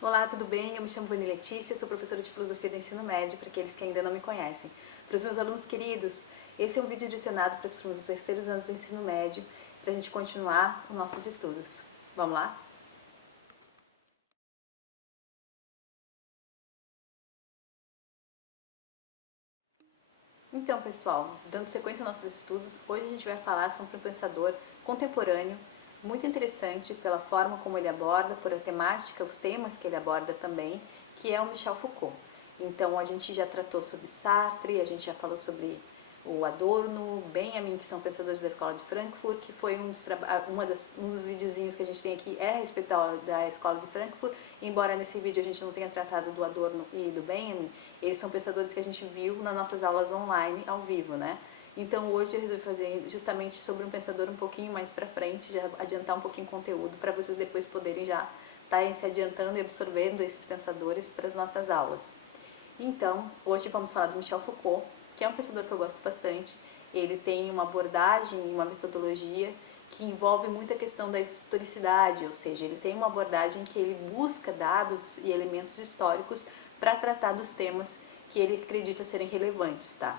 Olá, tudo bem? Eu me chamo Vani Letícia, sou professora de Filosofia do Ensino Médio, para aqueles que ainda não me conhecem. Para os meus alunos queridos, esse é um vídeo direcionado para os alunos dos terceiros anos do ensino médio, para a gente continuar os nossos estudos. Vamos lá? Então, pessoal, dando sequência aos nossos estudos, hoje a gente vai falar sobre um pensador contemporâneo, muito interessante pela forma como ele aborda, por a temática, os temas que ele aborda também, que é o Michel Foucault. Então, a gente já tratou sobre Sartre, a gente já falou sobre o Adorno, Benjamin, que são pensadores da Escola de Frankfurt, que foi um dos videozinhos que a gente tem aqui é a respeito da Escola de Frankfurt, embora nesse vídeo a gente não tenha tratado do Adorno e do Benjamin, eles são pensadores que a gente viu nas nossas aulas online, ao vivo, né? Então hoje eu resolvi fazer justamente sobre um pensador um pouquinho mais para frente, já adiantar um pouquinho o conteúdo, para vocês depois poderem já estar se adiantando e absorvendo esses pensadores para as nossas aulas. Então, hoje vamos falar do Michel Foucault, que é um pensador que eu gosto bastante. Ele tem uma abordagem, uma metodologia que envolve muita questão da historicidade, ou seja, ele tem uma abordagem que ele busca dados e elementos históricos para tratar dos temas que ele acredita serem relevantes, tá?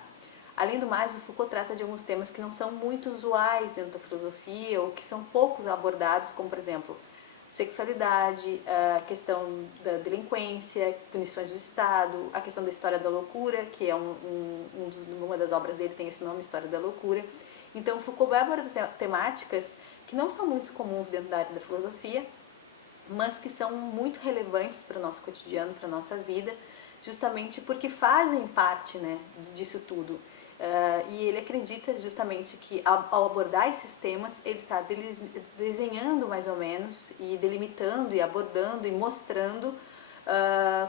Além do mais, o Foucault trata de alguns temas que não são muito usuais dentro da filosofia ou que são poucos abordados, como, por exemplo, sexualidade, a questão da delinquência, punições do Estado, a questão da história da loucura, que é uma das obras dele tem esse nome, História da Loucura. Então, Foucault vai abordar temáticas que não são muito comuns dentro da área da filosofia, mas que são muito relevantes para o nosso cotidiano, para a nossa vida, justamente porque fazem parte, né, disso tudo. E ele acredita justamente que ao abordar esses temas, ele está desenhando mais ou menos e delimitando e abordando e mostrando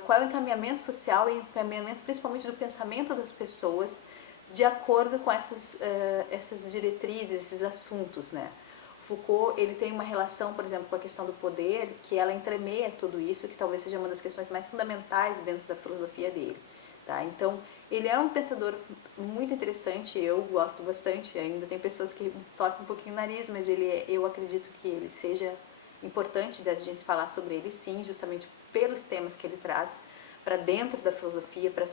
qual é o encaminhamento social e o encaminhamento principalmente do pensamento das pessoas de acordo com essas diretrizes, esses assuntos, né? Foucault, ele tem uma relação, por exemplo, com a questão do poder, que ela entremeia tudo isso, que talvez seja uma das questões mais fundamentais dentro da filosofia dele. Tá? Então, ele é um pensador muito interessante, eu gosto bastante, ainda tem pessoas que torcem um pouquinho o nariz, mas eu acredito que ele seja importante da gente falar sobre ele sim, justamente pelos temas que ele traz para dentro da filosofia, para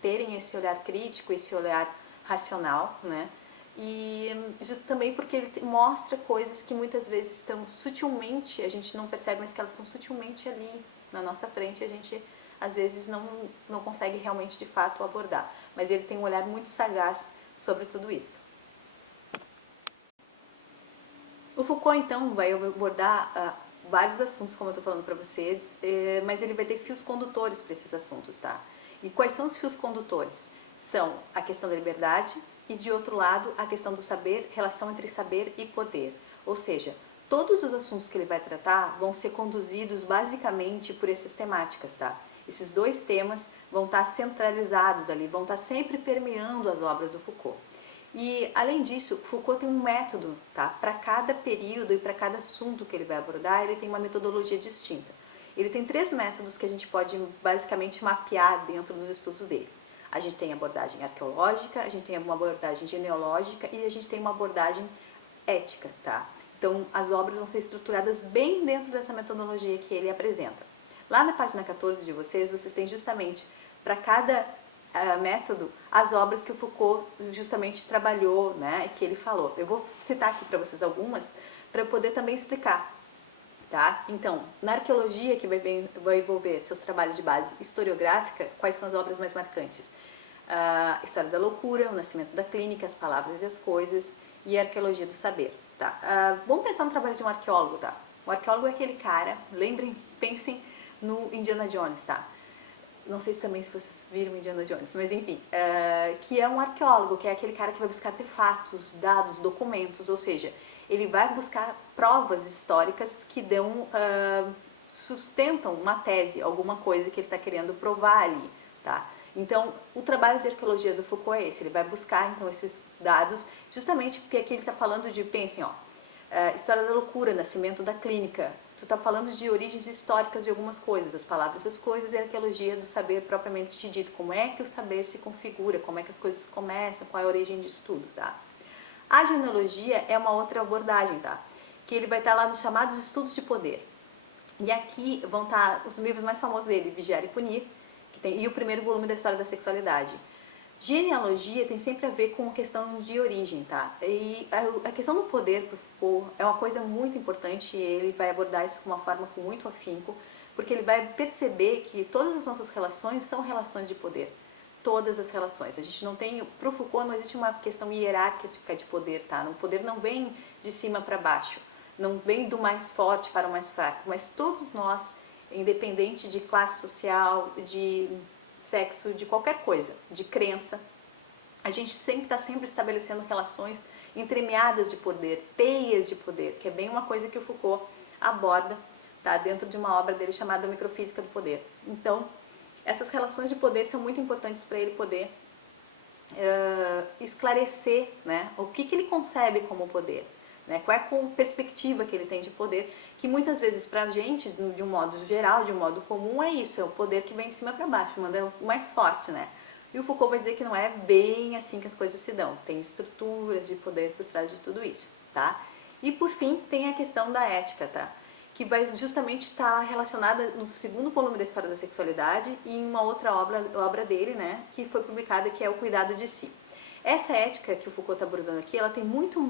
terem esse olhar crítico, esse olhar racional, né? E justo também porque ele mostra coisas que muitas vezes estão sutilmente, a gente não percebe, mas que elas estão sutilmente ali na nossa frente e a gente às vezes não consegue realmente de fato abordar. Mas ele tem um olhar muito sagaz sobre tudo isso. O Foucault, então, vai abordar vários assuntos, como eu estou falando para vocês, mas ele vai ter fios condutores para esses assuntos, tá? E quais são os fios condutores? São a questão da liberdade e, de outro lado, a questão do saber, relação entre saber e poder. Ou seja, todos os assuntos que ele vai tratar vão ser conduzidos basicamente por essas temáticas, tá? Esses dois temas vão estar centralizados ali, vão estar sempre permeando as obras do Foucault. E, além disso, Foucault tem um método, tá? Para cada período e para cada assunto que ele vai abordar, ele tem uma metodologia distinta. Ele tem 3 métodos que a gente pode basicamente mapear dentro dos estudos dele. A gente tem a abordagem arqueológica, a gente tem uma abordagem genealógica e a gente tem uma abordagem ética, tá? Então, as obras vão ser estruturadas bem dentro dessa metodologia que ele apresenta. Lá na página 14 de vocês têm justamente para cada método as obras que o Foucault justamente trabalhou, né, que ele falou. Eu vou citar aqui para vocês algumas para eu poder também explicar, tá? Então, na arqueologia, que vai envolver seus trabalhos de base historiográfica, quais são as obras mais marcantes? A História da Loucura, O Nascimento da Clínica, As Palavras e as Coisas e a Arqueologia do Saber, tá? Vamos pensar no trabalho de um arqueólogo, tá? O arqueólogo é aquele cara, lembrem, pensem no Indiana Jones, tá? Não sei se também se vocês viram Indiana Jones, mas enfim, que é um arqueólogo, que é aquele cara que vai buscar artefatos, dados, documentos, ou seja, ele vai buscar provas históricas que sustentam uma tese, alguma coisa que ele está querendo provar ali, tá? Então, o trabalho de arqueologia do Foucault é esse, ele vai buscar então esses dados, justamente porque aqui ele está falando de, pensem, ó, História da Loucura, Nascimento da Clínica. Tu está falando de origens históricas de algumas coisas, as palavras, as coisas, e a arqueologia do saber propriamente dito. Como é que o saber se configura, como é que as coisas começam, qual é a origem disso tudo, tá? A genealogia é uma outra abordagem, tá? Que ele vai estar lá nos chamados estudos de poder. E aqui vão estar os livros mais famosos dele, Vigiar e Punir, e o primeiro volume da História da Sexualidade. Genealogia tem sempre a ver com a questão de origem, tá? E a questão do poder para o Foucault é uma coisa muito importante e ele vai abordar isso com uma forma com muito afinco, porque ele vai perceber que todas as nossas relações são relações de poder. Todas as relações. A gente não tem, para o Foucault não existe uma questão hierárquica de poder, tá? O poder não vem de cima para baixo, não vem do mais forte para o mais fraco, mas todos nós, independente de classe social, de sexo, de qualquer coisa, de crença, a gente sempre está sempre estabelecendo relações entremeadas de poder, teias de poder, que é bem uma coisa que o Foucault aborda, tá, dentro de uma obra dele chamada Microfísica do Poder. Então, essas relações de poder são muito importantes para ele poder esclarecer, né, o que ele concebe como poder, né, qual é a perspectiva que ele tem de poder, que muitas vezes para a gente, de um modo geral, de um modo comum, é isso, é o poder que vem de cima para baixo, manda o mais forte, né? E o Foucault vai dizer que não é bem assim que as coisas se dão, tem estruturas de poder por trás de tudo isso, tá? E por fim, tem a questão da ética, tá? Que vai justamente estar relacionada no segundo volume da História da Sexualidade e em uma outra obra dele, né, que foi publicada, que é O Cuidado de Si. Essa ética que o Foucault está abordando aqui, ela tem muito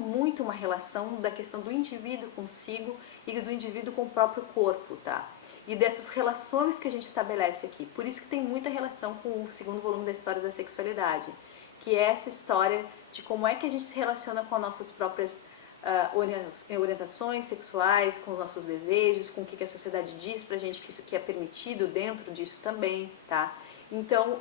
uma relação da questão do indivíduo consigo e do indivíduo com o próprio corpo, tá? E dessas relações que a gente estabelece aqui. Por isso que tem muita relação com o segundo volume da História da Sexualidade, que é essa história de como é que a gente se relaciona com as nossas próprias orientações sexuais, com os nossos desejos, com o que a sociedade diz pra gente que isso aqui é permitido dentro disso também, tá? Então,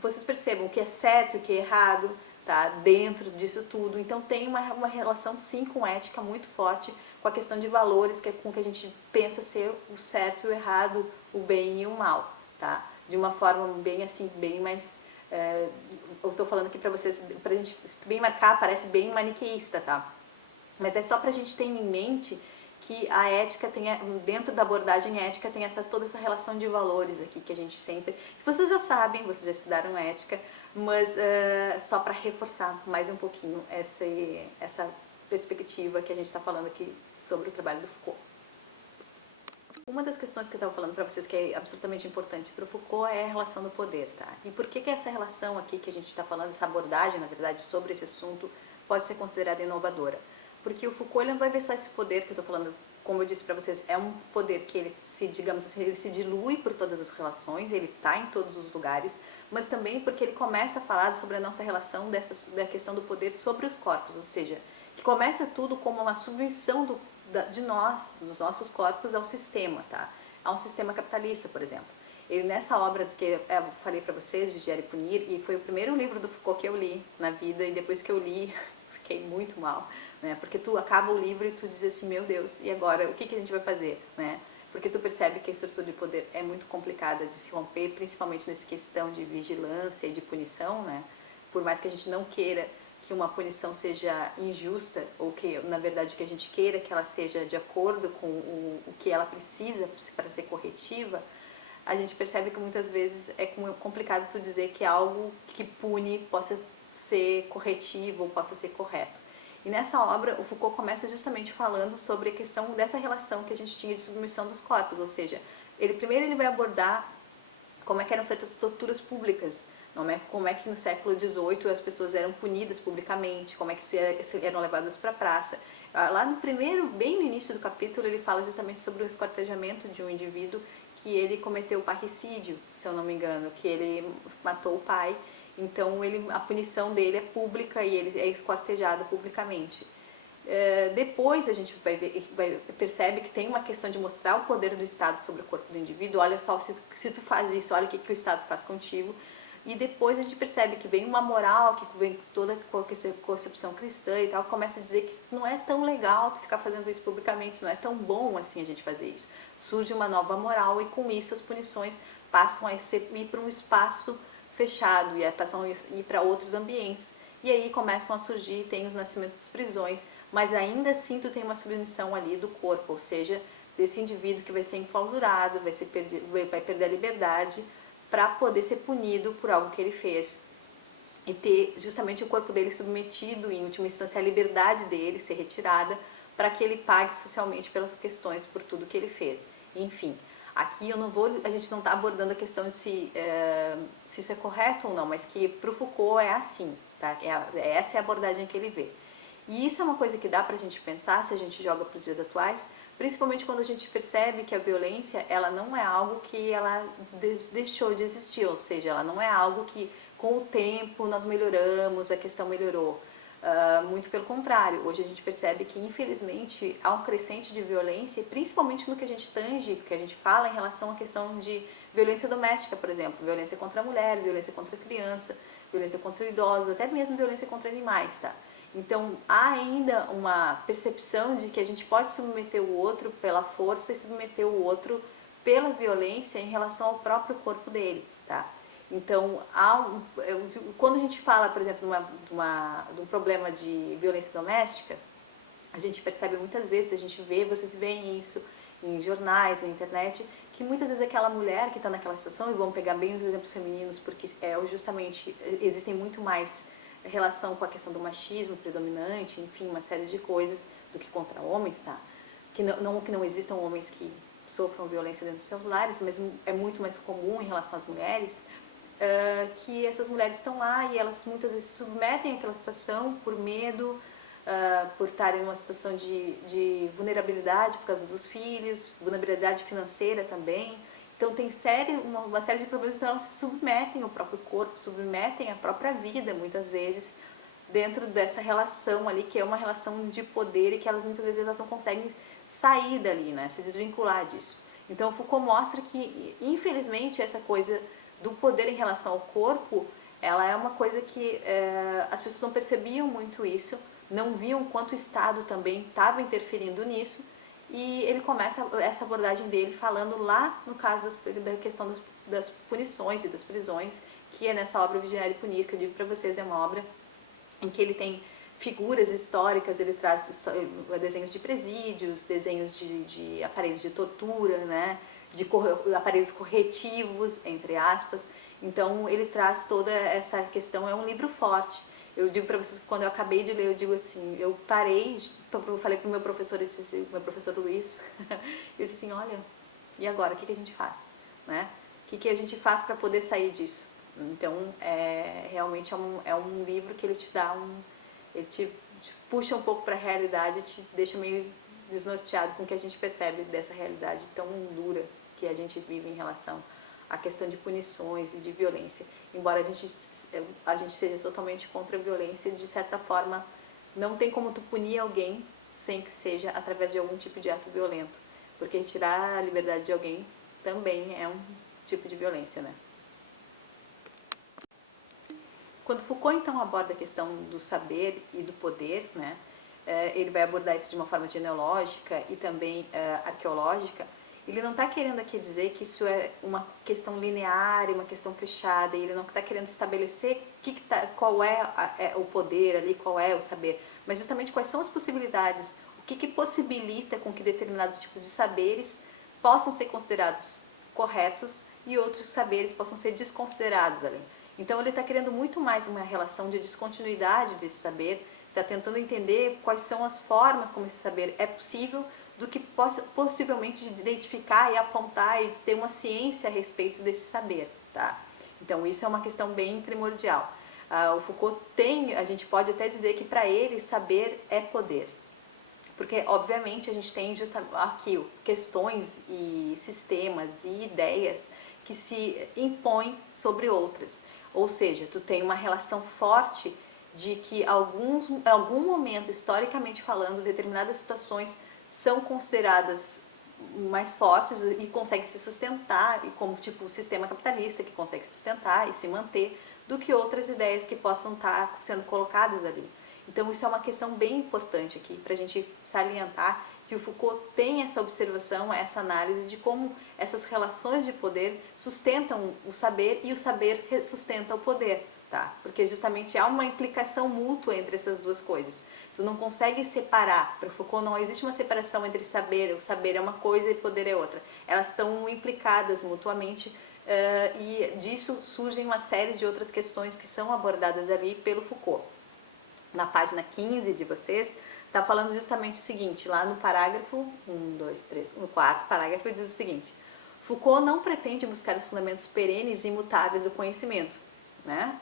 vocês percebam o que é certo e o que é errado, tá? Dentro disso tudo. Então, tem uma relação, sim, com ética muito forte, com a questão de valores, que é com que a gente pensa ser o certo e o errado, o bem e o mal, tá? De uma forma bem assim, bem mais... eu estou falando aqui pra vocês, pra gente bem marcar, parece bem maniqueísta, tá? Mas é só para a gente ter em mente que a ética tem, dentro da abordagem ética, tem toda essa relação de valores aqui que a gente sempre... Que vocês já sabem, vocês já estudaram ética, mas só para reforçar mais um pouquinho essa perspectiva que a gente está falando aqui sobre o trabalho do Foucault. Uma das questões que eu estava falando para vocês que é absolutamente importante para o Foucault é a relação do poder, tá? E por que essa relação aqui que a gente está falando, essa abordagem, na verdade, sobre esse assunto, pode ser considerada inovadora? Porque o Foucault ele não vai ver só esse poder que eu estou falando, como eu disse para vocês, é um poder que ele se, digamos assim, ele se dilui por todas as relações, ele está em todos os lugares, mas também porque ele começa a falar sobre a nossa relação da questão do poder sobre os corpos, ou seja, que começa tudo como uma submissão de nós, dos nossos corpos ao sistema, tá? A um sistema capitalista, por exemplo. Ele nessa obra que eu falei para vocês, Vigiar e Punir, e foi o primeiro livro do Foucault que eu li na vida, e depois que eu li, fiquei muito mal, né? Porque tu acaba o livro e tu diz assim, meu Deus, e agora o que a gente vai fazer, né? Porque tu percebe que a estrutura de poder é muito complicada de se romper, principalmente nessa questão de vigilância e de punição, né? Por mais que a gente não queira que uma punição seja injusta, ou que, na verdade, que a gente queira que ela seja de acordo com o que ela precisa para ser corretiva, a gente percebe que muitas vezes é complicado tu dizer que algo que pune possa ser corretivo ou possa ser correto. E nessa obra, o Foucault começa justamente falando sobre a questão dessa relação que a gente tinha de submissão dos corpos, ou seja, primeiro ele vai abordar como é que eram feitas as torturas públicas, não é? Como é que no século XVIII as pessoas eram punidas publicamente, como é que eram levadas para a praça. Lá no primeiro, bem no início do capítulo, ele fala justamente sobre o esquartejamento de um indivíduo que ele cometeu parricídio, se eu não me engano, que ele matou o pai. Então a punição dele é pública e ele é esquartejado publicamente. Depois a gente percebe que tem uma questão de mostrar o poder do Estado sobre o corpo do indivíduo. Olha só, se tu faz isso, olha o que o Estado faz contigo. E depois a gente percebe que vem uma moral, que vem toda a concepção cristã e tal, começa a dizer que não é tão legal tu ficar fazendo isso publicamente, não é tão bom assim a gente fazer isso. Surge uma nova moral e com isso as punições passam a ir para um espaço fechado e passam a ir para outros ambientes. E aí começam a surgir, tem os nascimentos das prisões, mas ainda assim tu tem uma submissão ali do corpo, ou seja, desse indivíduo que vai ser enclausurado, vai perder a liberdade para poder ser punido por algo que ele fez. E ter justamente o corpo dele submetido, em última instância a liberdade dele ser retirada, para que ele pague socialmente pelas questões, por tudo que ele fez. enfim. Aqui a gente não está abordando a questão de se isso é correto ou não, mas que para o Foucault é assim, tá? Essa é a abordagem que ele vê. E isso é uma coisa que dá para a gente pensar se a gente joga para os dias atuais, principalmente quando a gente percebe que a violência ela não é algo que ela deixou de existir, ou seja, ela não é algo que com o tempo nós melhoramos, a questão melhorou. Muito pelo contrário, hoje a gente percebe que infelizmente há um crescente de violência, principalmente no que a gente tange, porque a gente fala em relação à questão de violência doméstica, por exemplo, violência contra a mulher, violência contra a criança, violência contra idosos, até mesmo violência contra animais, tá? Então há ainda uma percepção de que a gente pode submeter o outro pela força e submeter o outro pela violência em relação ao próprio corpo dele, tá? Então, quando a gente fala, por exemplo, de um problema de violência doméstica, a gente percebe muitas vezes, a gente vê, vocês veem isso em jornais, na internet, que muitas vezes aquela mulher que está naquela situação, e vamos pegar bem os exemplos femininos, porque justamente existem muito mais relação com a questão do machismo predominante, enfim, uma série de coisas do que contra homens, tá? Que não existam homens que sofram violência dentro dos seus lares, mas é muito mais comum em relação às mulheres, que essas mulheres estão lá e elas muitas vezes se submetem àquela situação por medo, por estarem numa situação de vulnerabilidade por causa dos filhos, vulnerabilidade financeira também. Então tem uma série de problemas, então elas se submetem ao próprio corpo, submetem a própria vida muitas vezes dentro dessa relação ali, que é uma relação de poder e que elas muitas vezes elas não conseguem sair dali, né, se desvincular disso. Então Foucault mostra que infelizmente essa coisa do poder em relação ao corpo, ela é uma coisa que as pessoas não percebiam muito isso, não viam quanto o Estado também estava interferindo nisso, e ele começa essa abordagem dele falando lá no caso da questão das punições e das prisões, que é nessa obra Vigiar e Punir, que eu digo para vocês, é uma obra em que ele tem figuras históricas, ele traz desenhos de presídios, desenhos de aparelhos de tortura, né, de aparelhos corretivos, entre aspas. Então ele traz toda essa questão, é um livro forte. Eu digo para vocês que quando eu acabei de ler, eu digo assim, eu parei, eu falei para o meu professor, meu professor Luiz, eu disse assim, olha, e agora, o que a gente faz? Né? O que a gente faz para poder sair disso? Então, realmente é um livro que ele te dá ele te puxa um pouco para a realidade, te deixa meio desnorteado com o que a gente percebe dessa realidade tão dura que a gente vive em relação à questão de punições e de violência. Embora a gente seja totalmente contra a violência, de certa forma, não tem como tu punir alguém sem que seja através de algum tipo de ato violento, porque retirar a liberdade de alguém também é um tipo de violência, né? Quando Foucault, então, aborda a questão do saber e do poder, né, ele vai abordar isso de uma forma genealógica e também arqueológica. Ele não está querendo aqui dizer que isso é uma questão linear, uma questão fechada, ele não está querendo estabelecer qual é o poder ali, qual é o saber, mas justamente quais são as possibilidades, o que possibilita com que determinados tipos de saberes possam ser considerados corretos e outros saberes possam ser desconsiderados ali. Então ele está querendo muito mais uma relação de descontinuidade desse saber, está tentando entender quais são as formas como esse saber é possível, do que possivelmente identificar e apontar e ter uma ciência a respeito desse saber, tá? Então isso é uma questão bem primordial. O Foucault a gente pode até dizer que para ele saber é poder, porque obviamente a gente tem aqui questões e sistemas e ideias que se impõem sobre outras. Ou seja, tu tem uma relação forte de que em algum momento, historicamente falando, determinadas situações são consideradas mais fortes e conseguem se sustentar, e como tipo o sistema capitalista que consegue se sustentar e se manter, do que outras ideias que possam estar sendo colocadas ali. Então isso é uma questão bem importante aqui para a gente salientar que o Foucault tem essa observação, essa análise de como essas relações de poder sustentam o saber e o saber sustenta o poder, tá? Porque justamente há uma implicação mútua entre essas duas coisas. Tu não consegue separar, para Foucault não existe uma separação entre saber, o saber é uma coisa e poder é outra. Elas estão implicadas mutuamente e disso surgem uma série de outras questões que são abordadas ali pelo Foucault. Na página 15 de vocês, está falando justamente o seguinte, lá no parágrafo 1, 2, 3, no quarto parágrafo, ele diz o seguinte: Foucault não pretende buscar os fundamentos perenes e imutáveis do conhecimento, né?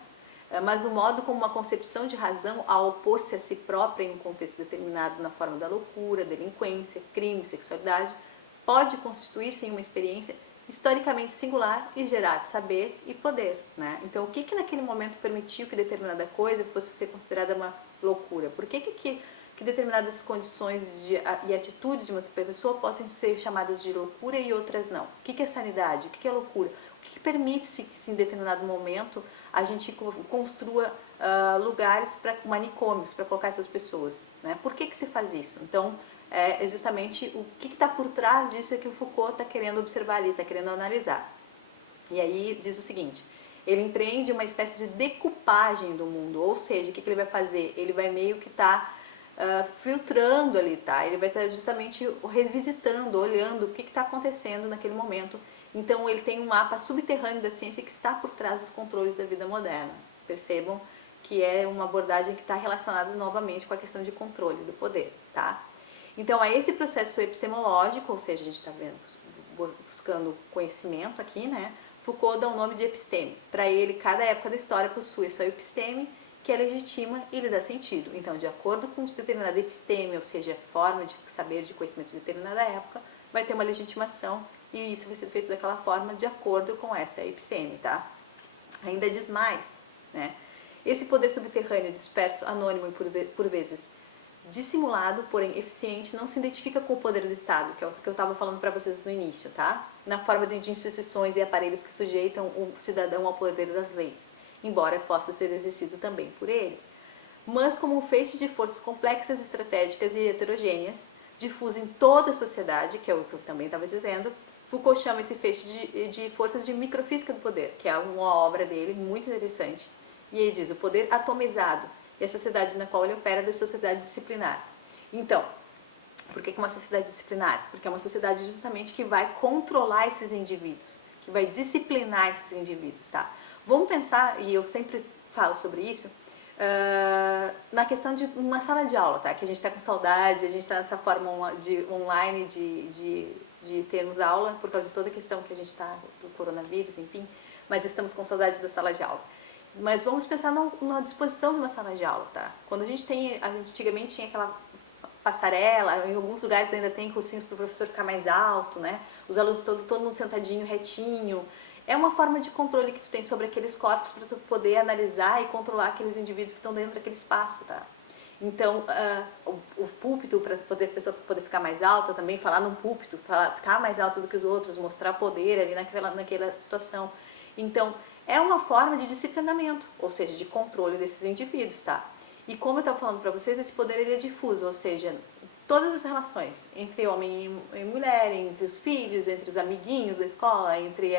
Mas o modo como uma concepção de razão, ao opor-se a si própria em um contexto determinado na forma da loucura, delinquência, crime, sexualidade, pode constituir-se em uma experiência historicamente singular e gerar saber e poder, né? Então, o que naquele momento permitiu que determinada coisa fosse ser considerada uma loucura? Por que determinadas condições e atitudes de uma pessoa possam ser chamadas de loucura e outras não? O que é sanidade? O que é loucura? O que permite-se que em determinado momento a gente construa lugares para manicômios, para colocar essas pessoas, né? Por que se faz isso? Então, é justamente o que está por trás disso é que o Foucault está querendo observar ali, está querendo analisar. E aí diz o seguinte: ele empreende uma espécie de decupagem do mundo, ou seja, o que ele vai fazer? Ele vai meio que estar filtrando ali, tá? Ele vai estar justamente revisitando, olhando o que está acontecendo naquele momento. Então ele tem um mapa subterrâneo da ciência que está por trás dos controles da vida moderna. Percebam que é uma abordagem que está relacionada novamente com a questão de controle do poder, tá? Então, é esse processo epistemológico, ou seja, a gente está buscando conhecimento aqui, né? Foucault dá o nome de episteme. Para ele, cada época da história possui sua episteme, que é legitima e lhe dá sentido. Então, de acordo com determinada episteme, ou seja, a forma de saber, de conhecimento de determinada época, vai ter uma legitimação e isso vai ser feito daquela forma de acordo com essa episteme, tá? Ainda diz mais, né? Esse poder subterrâneo, disperso, anônimo e por vezes dissimulado, porém eficiente, não se identifica com o poder do Estado, que é o que eu estava falando para vocês no início, tá? Na forma de instituições e aparelhos que sujeitam o cidadão ao poder das leis, embora possa ser exercido também por ele. Mas como um feixe de forças complexas, estratégicas e heterogêneas, difuso em toda a sociedade, que é o que eu também estava dizendo, Foucault chama esse feixe de forças de microfísica do poder, que é uma obra dele muito interessante. E ele diz: o poder atomizado e a sociedade na qual ele opera da sociedade disciplinar. Então, por que uma sociedade disciplinar? Porque é uma sociedade justamente que vai controlar esses indivíduos, que vai disciplinar esses indivíduos, tá? Vamos pensar, e eu sempre falo sobre isso, na questão de uma sala de aula, tá? Que a gente está com saudade, a gente está nessa forma de online de termos aula, por causa de toda a questão que a gente está do coronavírus, enfim, mas estamos com saudade da sala de aula. Mas vamos pensar na disposição de uma sala de aula, tá? Quando a gente antigamente tinha aquela passarela, em alguns lugares ainda tem cursinhos para o professor ficar mais alto, né? Os alunos todo mundo sentadinho, retinho. É uma forma de controle que tu tem sobre aqueles corpos para tu poder analisar e controlar aqueles indivíduos que estão dentro daquele espaço, tá? Então, o púlpito, para a pessoa poder ficar mais alta também, falar num púlpito, ficar mais alto do que os outros, mostrar poder ali naquela situação. Então, é uma forma de disciplinamento, ou seja, de controle desses indivíduos, tá? E como eu estava falando para vocês, esse poder ele é difuso, ou seja, todas as relações, entre homem e mulher, entre os filhos, entre os amiguinhos da escola, entre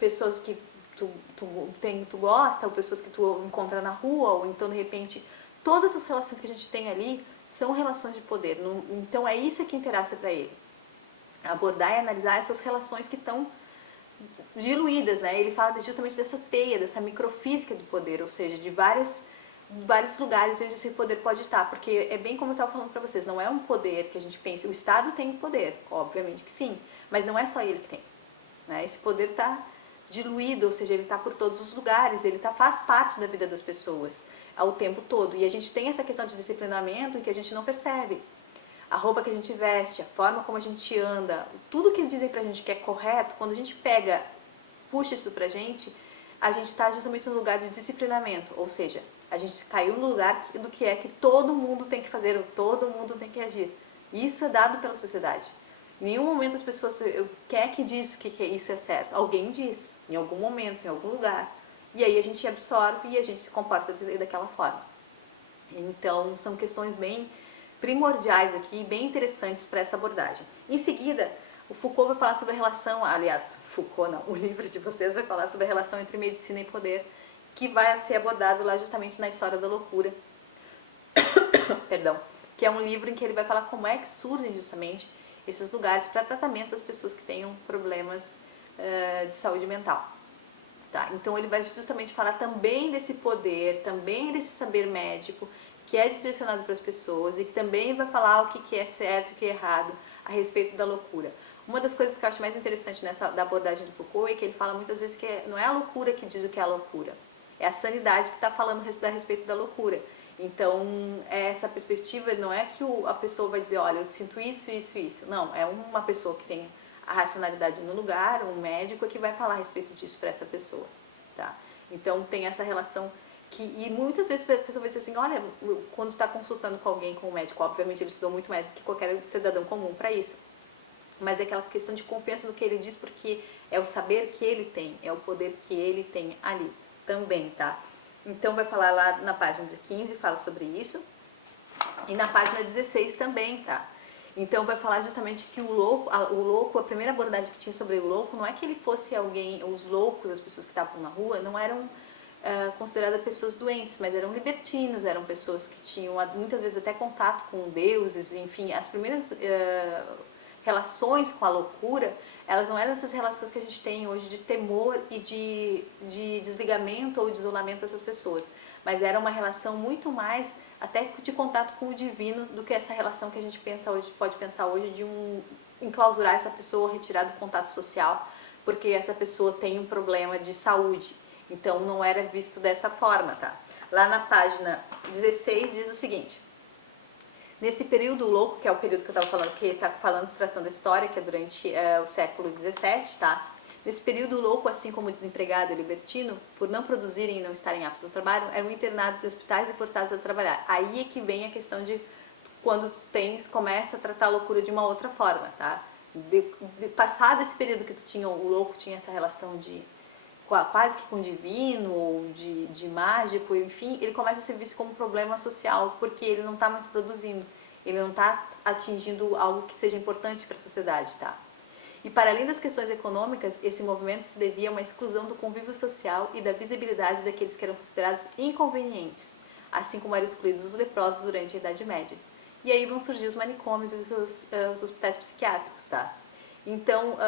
pessoas que tu gosta, ou pessoas que tu encontra na rua, ou então de repente, todas as relações que a gente tem ali são relações de poder. Então é isso que interessa para ele, abordar e analisar essas relações que estão diluídas, né? Ele fala justamente dessa teia, dessa microfísica do poder, ou seja, de vários lugares onde esse poder pode estar, porque é bem como eu estava falando para vocês, não é um poder que a gente pensa, o Estado tem poder, obviamente que sim, mas não é só ele que tem, né? Esse poder está diluído, ou seja, ele está por todos os lugares, ele faz parte da vida das pessoas ao tempo todo, e a gente tem essa questão de disciplinamento que a gente não percebe. A roupa que a gente veste, a forma como a gente anda, tudo que dizem pra gente que é correto, quando a gente puxa isso pra gente, a gente está justamente no lugar de disciplinamento, ou seja, a gente caiu no lugar do que é que todo mundo tem que fazer, ou todo mundo tem que agir. Isso é dado pela sociedade. Em nenhum momento as pessoas, quem é que diz que isso é certo? Alguém diz, em algum momento, em algum lugar. E aí a gente absorve e a gente se comporta daquela forma. Então, são questões bem primordiais aqui, bem interessantes para essa abordagem. Em seguida, o Foucault vai falar sobre a relação, aliás, Foucault não, o livro de vocês vai falar sobre a relação entre medicina e poder, que vai ser abordado lá justamente na História da Loucura, perdão, que é um livro em que ele vai falar como é que surgem justamente esses lugares para tratamento das pessoas que tenham problemas de saúde mental. Tá? Então ele vai justamente falar também desse poder, também desse saber médico, que é direcionado para as pessoas e que também vai falar o que é certo e o que é errado a respeito da loucura. Uma das coisas que eu acho mais interessante da abordagem do Foucault é que ele fala muitas vezes que não é a loucura que diz o que é a loucura, é a sanidade que está falando a respeito da loucura. Então, essa perspectiva não é que a pessoa vai dizer, olha, eu sinto isso, isso, isso. Não, é uma pessoa que tem a racionalidade no lugar, um médico que vai falar a respeito disso para essa pessoa, tá? Então, tem essa relação e muitas vezes a pessoa vai dizer assim, olha, quando está consultando com alguém, com um médico, obviamente ele estudou muito mais do que qualquer cidadão comum para isso, mas é aquela questão de confiança no que ele diz, porque é o saber que ele tem, é o poder que ele tem ali também, tá? Então vai falar lá na página 15, fala sobre isso, e na página 16 também, tá? Então vai falar justamente que o louco, a primeira abordagem que tinha sobre o louco, não é que ele fosse alguém, os loucos, as pessoas que estavam na rua, não eram consideradas pessoas doentes, mas eram libertinos, eram pessoas que tinham muitas vezes até contato com deuses, enfim, as primeiras relações com a loucura, elas não eram essas relações que a gente tem hoje de temor e de desligamento ou de isolamento dessas pessoas, mas era uma relação muito mais até de contato com o divino do que essa relação que a gente pensa hoje, pode pensar hoje de enclausurar essa pessoa, retirar do contato social, porque essa pessoa tem um problema de saúde. Então não era visto dessa forma, tá? Lá na página 16 diz o seguinte: nesse período louco, que é o período que eu estava falando, que está falando, tratando a história, que é durante o século XVII, tá? Nesse período louco, assim como o desempregado e libertino, por não produzirem e não estarem aptos ao trabalho, eram internados em hospitais e forçados a trabalhar. Aí é que vem a questão de quando tu começa a tratar a loucura de uma outra forma, tá? Passado esse período que o louco tinha essa relação quase que com o divino, ou de mágico, enfim, ele começa a ser visto como um problema social, porque ele não está mais produzindo, ele não está atingindo algo que seja importante para a sociedade, tá? E para além das questões econômicas, esse movimento se devia a uma exclusão do convívio social e da visibilidade daqueles que eram considerados inconvenientes, assim como eram excluídos os leprosos durante a Idade Média. E aí vão surgir os manicômios e os hospitais psiquiátricos, tá? Então,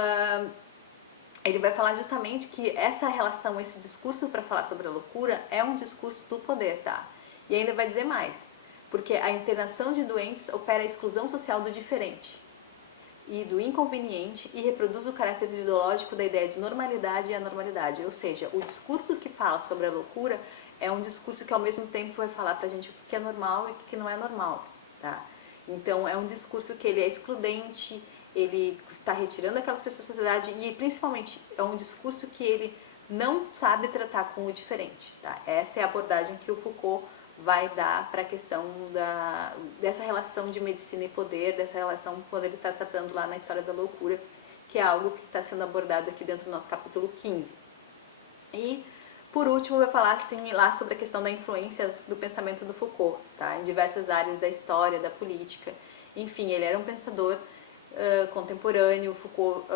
ele vai falar justamente que essa relação, esse discurso para falar sobre a loucura é um discurso do poder, tá? E ainda vai dizer mais, porque a internação de doentes opera a exclusão social do diferente e do inconveniente e reproduz o caráter ideológico da ideia de normalidade e anormalidade. Ou seja, o discurso que fala sobre a loucura é um discurso que ao mesmo tempo vai falar pra gente o que é normal e o que não é normal, tá? Então é um discurso que ele é excludente, ele está retirando aquelas pessoas da sociedade e principalmente é um discurso que ele não sabe tratar com o diferente, tá? Essa é a abordagem que o Foucault vai dar para a questão dessa relação de medicina e poder, dessa relação quando ele está tratando lá na História da Loucura, que é algo que está sendo abordado aqui dentro do nosso capítulo 15. E, por último, vai falar assim, lá sobre a questão da influência do pensamento do Foucault, tá? Em diversas áreas da história, da política. Enfim, ele era um pensador contemporâneo. Foucault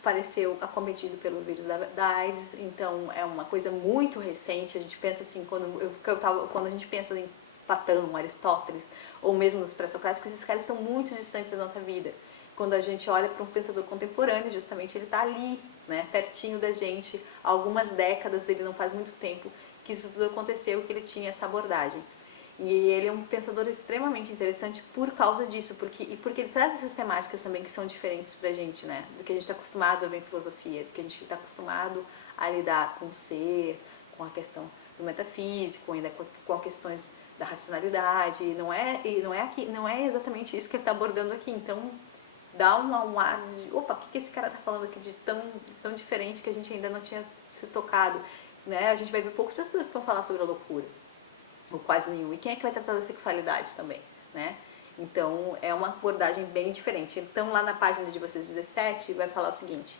faleceu acometido pelo vírus da AIDS, então é uma coisa muito recente. A gente pensa assim, quando a gente pensa em Platão, Aristóteles, ou mesmo nos pré-socráticos, esses caras estão muito distantes da nossa vida. Quando a gente olha para um pensador contemporâneo, justamente ele está ali, né, pertinho da gente, há algumas décadas, ele não faz muito tempo que isso tudo aconteceu, que ele tinha essa abordagem. E ele é um pensador extremamente interessante por causa disso, porque ele traz essas temáticas também que são diferentes pra gente, né? Do que a gente está acostumado a ver em filosofia, do que a gente está acostumado a lidar com o ser, com a questão do metafísico, ainda com as questões da racionalidade. Não é exatamente isso que ele está abordando aqui. Então, dá um ar de, opa, o que esse cara está falando aqui de tão diferente que a gente ainda não tinha se tocado, né? A gente vai ver poucos pessoas que vão falar sobre a loucura, ou quase nenhum. E quem é que vai tratar da sexualidade também, né? Então, é uma abordagem bem diferente. Então, lá na página de vocês 17, vai falar o seguinte: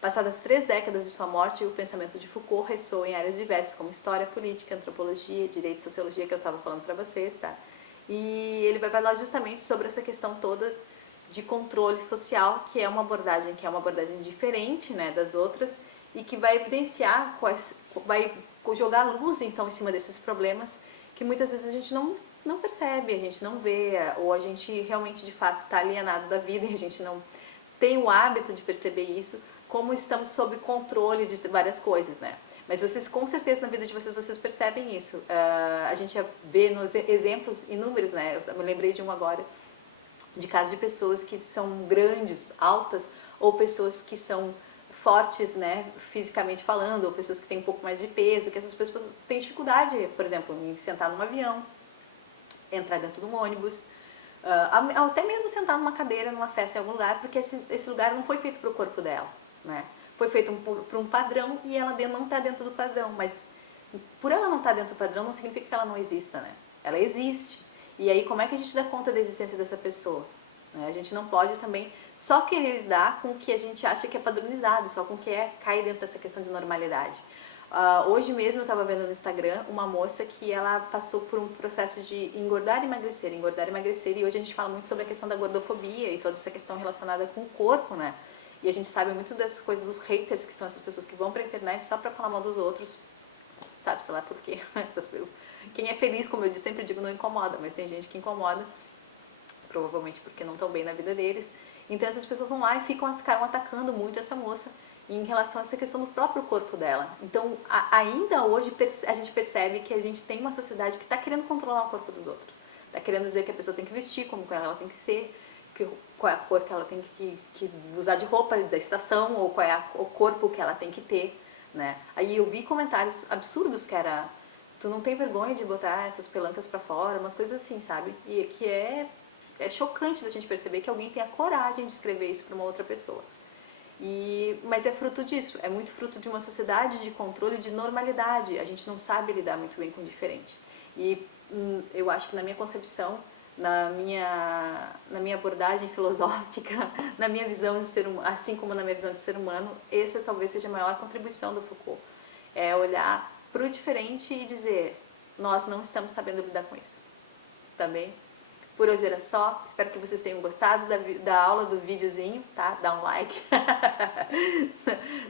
passadas 3 décadas de sua morte, o pensamento de Foucault ressoa em áreas diversas, como história, política, antropologia, direito e sociologia, que eu estava falando para vocês, tá? E ele vai falar justamente sobre essa questão toda de controle social, que é uma abordagem diferente, né, das outras, e que vai evidenciar vai jogar luz, então, em cima desses problemas que muitas vezes a gente não percebe, a gente não vê, ou a gente realmente, de fato, está alienado da vida e a gente não tem o hábito de perceber isso, como estamos sob controle de várias coisas, né? Mas vocês, com certeza, na vida de vocês, vocês percebem isso. A gente vê nos exemplos inúmeros, né? Eu me lembrei de um agora, de casos de pessoas que são grandes, altas, ou pessoas que são fortes, né, fisicamente falando, ou pessoas que têm um pouco mais de peso, que essas pessoas têm dificuldade, por exemplo, em sentar num avião, entrar dentro de um ônibus, até mesmo sentar numa cadeira, numa festa em algum lugar, porque esse lugar não foi feito para o corpo dela, né? Foi feito por um padrão e ela não está dentro do padrão, mas por ela não estar dentro do padrão não significa que ela não exista, né? Ela existe. E aí como é que a gente dá conta da existência dessa pessoa? A gente não pode também só querer lidar com o que a gente acha que é padronizado, só com o que cai dentro dessa questão de normalidade. Hoje mesmo eu estava vendo no Instagram uma moça que ela passou por um processo de engordar e emagrecer, e hoje a gente fala muito sobre a questão da gordofobia e toda essa questão relacionada com o corpo, né? E a gente sabe muito dessas coisas dos haters, que são essas pessoas que vão pra internet só pra falar mal dos outros, sabe, sei lá por quê. Quem é feliz, como eu sempre digo, não incomoda, mas tem gente que incomoda, provavelmente porque não estão bem na vida deles. Então essas pessoas vão lá e ficaram atacando muito essa moça em relação a essa questão do próprio corpo dela. Então, ainda hoje a gente percebe que a gente tem uma sociedade que está querendo controlar o corpo dos outros. Está querendo dizer que a pessoa tem que vestir, como ela tem que ser, qual é a cor que ela tem que usar de roupa da estação, ou qual é o corpo que ela tem que ter, né? Aí eu vi comentários absurdos que era: tu não tem vergonha de botar essas pelancas pra fora, umas coisas assim, sabe? E que é chocante da gente perceber que alguém tem a coragem de escrever isso para uma outra pessoa. Mas é fruto disso, é muito fruto de uma sociedade de controle, de normalidade. A gente não sabe lidar muito bem com o diferente. E eu acho que na minha concepção, na minha abordagem filosófica, na minha visão de ser humano, assim como na minha visão de ser humano, essa talvez seja a maior contribuição do Foucault. É olhar para o diferente e dizer: nós não estamos sabendo lidar com isso. Tá bem? Por hoje era só, espero que vocês tenham gostado da aula, do videozinho, tá? Dá um like.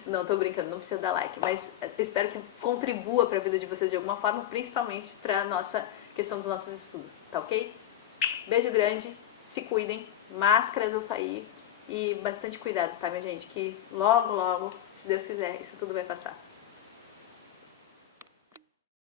Não, tô brincando, não precisa dar like, mas espero que contribua para a vida de vocês de alguma forma, principalmente para a nossa questão dos nossos estudos, tá ok? Beijo grande, se cuidem, máscaras ao sair e bastante cuidado, tá, minha gente? Que logo, logo, se Deus quiser, isso tudo vai passar.